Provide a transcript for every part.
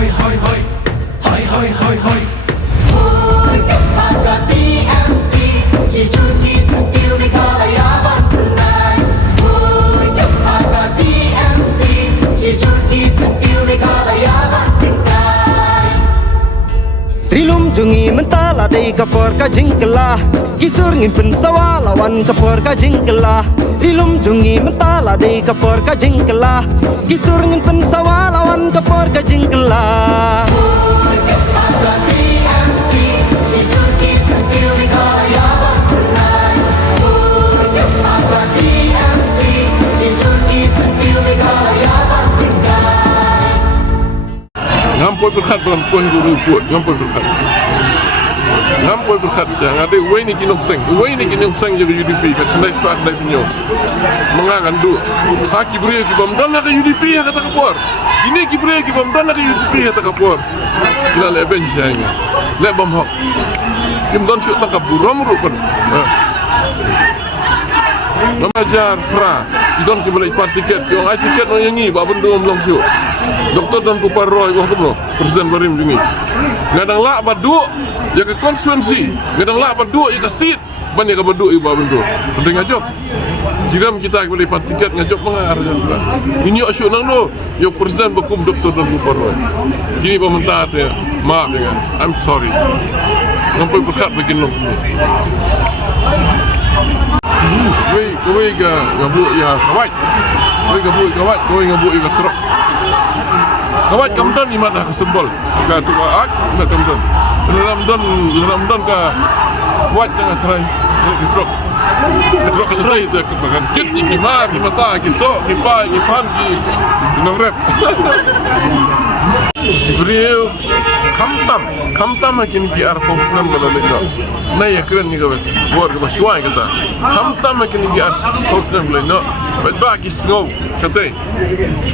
hoi hoi hoi hoi hoi hoi hoi Kepada TMC Si Jurki sentil di kalayaban tunai Kepada TMC Si Jurki sentil di kalayaban tingkai Rilum jungi mentala dei kapor ka jingkelah Kisur ngin pensawa lawan kapor ka jingkelah Rilum jungi mentala dei kapor ka jingkelah Kisur ngin pensawa lawan kapor ka jingkelah Kepada TMC Si Jurki sentil di kalayaban tunai Kepada TMC Si Jurki sentil di kalayaban tingkai Ngampoi berkat dalam kuih ruput, ngampoi berkat. Ngampoi berkat siang. Ada uai ni kinok seng jadi UDP kat kendai sepak kendai pinyo. Mengangan du. Haki beri ki bamdan nak UDP kata kapor. Ini ki beri ki bamdan nak UDP kata kapor. Kila leben siang. Lek bam hok. Kim don syuk tak buram rupun. Mengajar pra. Idon ki boleh ipat tiket, ki orang tiket no yangi, ba benda belum syuk. Doktor dan Kupar Roy wah tu Presiden Barim ini. Ngadang lak badu ya ke konstituensi, ngadang lak badu ya ke seat, banyak ke badu ibu benda. Penting ngajop. Kiram kita boleh ipat tiket ngajop mengar. Ini asyuk nang no, yo Presiden bekum Doktor dan Kupar Roy. Kini pemerintah tu, maaf dengan, I'm sorry. Nampai berkat bikin lo. Kau ke ngabuk ya kawat. Kau ngabuk kawat, kau ngabuk ya truk. Kawat kamdan ni mana kesembol. Ka tu ak nak kamdan. Dalam ka buat jangan serai. Truk. Truk serai tu kebagan. Kit ni mah ni mata kisok ni pai ni pan ki nomrep. Beliau kamtam makin ki arpos nam balalega. Nay akran ni gawe. Bor ke basuai kata. Kamtam makin ki arpos nam balalega. Bet ba ki snow kata.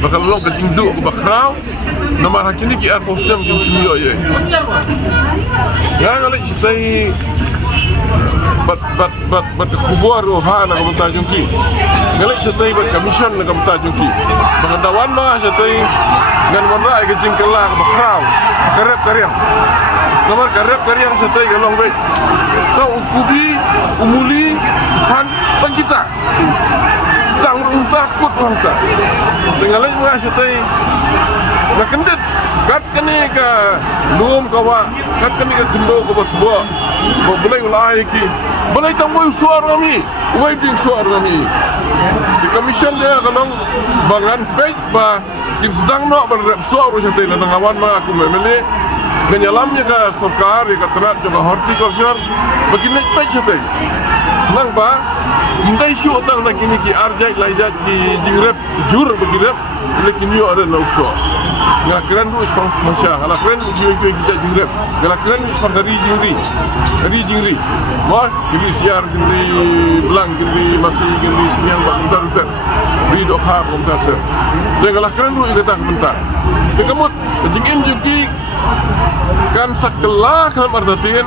Bakal long ke tingdu ke bakrau. Nama hakini ki arpos nam ki simio ye. Ya ngale sitai bat kubur roha nak kata jungki. Ngale sitai bat commission nak kata jungki. Bangawan ba sitai ngan monra ke jingkelah bakrau. Karep karyang. Nomor karep karyang sitai ke long baik. Kau ukubi umuli kan kita. Sedang takut wangta. Dengan lain mah sitai nak kendet kat kene ke lum kawa kat kene ke sendo ke basbo boleh ulai ki boleh tambah suara kami waiting suara kami di commission dia kadang bangan fake ba kin sedang nak berrep suara sitai nang awan mah aku memele menyalamnya ke sarkar ke terat juga horticulture begini page sitai nang ba indai syuk tang nak kini ki arjai laijat ki jingrep jur begirep lekin yo ada no so ngala keren du spang masya ngala keren ju kita jingrep ngala keren spang dari jingri ma kini siar kini belang kini masih kini siang bak bentar di doha bentar te ngala keren du kita bentar te kemut jingim juki kan sakela kan ardatin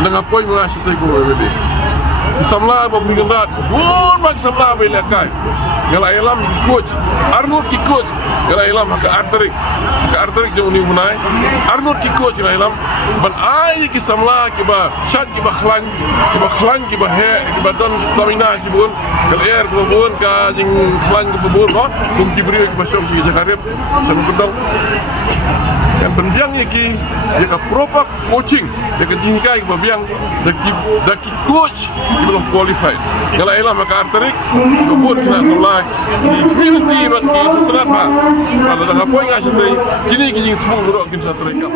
dengan poi mengasih ko bebe Samla bumi gendat, pun mak samla bela kai. Kalau alam coach, Arnold ki coach. Kalau alam ke arterik jauh ni munai. Arnold ki coach kalau alam, ban ai ki samla ki ba shat ki ba khlang ki ba he ki ba don stamina si bun. Kalau air ki bun ka jing khlang ki bun ko, kum ki brio ki ba syok si jakarep. Sama kedong. Yang pendiang ki ka proper coaching, ya ka jingkai ki ba biang da ki coach belum qualified. Kalau elah maka arterik, kebun kena sebelah di community bagi setelah. Kalau tak apa yang asal kini kijing semua buruk kita terikam.